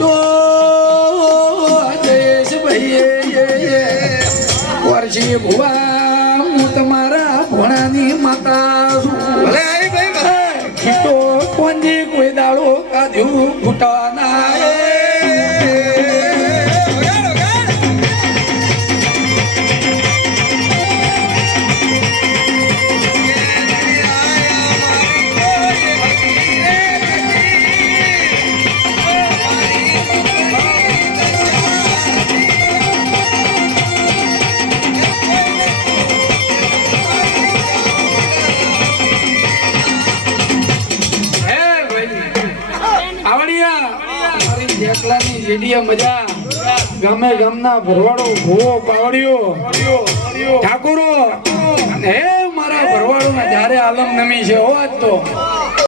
ખીટો જયેશ ભાઈ વર્ષી ભુવા હું તમારા ભોણાની માતા છું ભલે આવી ભાઈ ખીટો કોંજી કોઈ દાડો કાઢ્યું ફૂટાના મજા ગામે ગામના ભરવાડો ભૂવો પાવડીઓ ઠાકોરો હે મારા ભરવાડો ના જ્યારે આલમ નમી છે હોત તો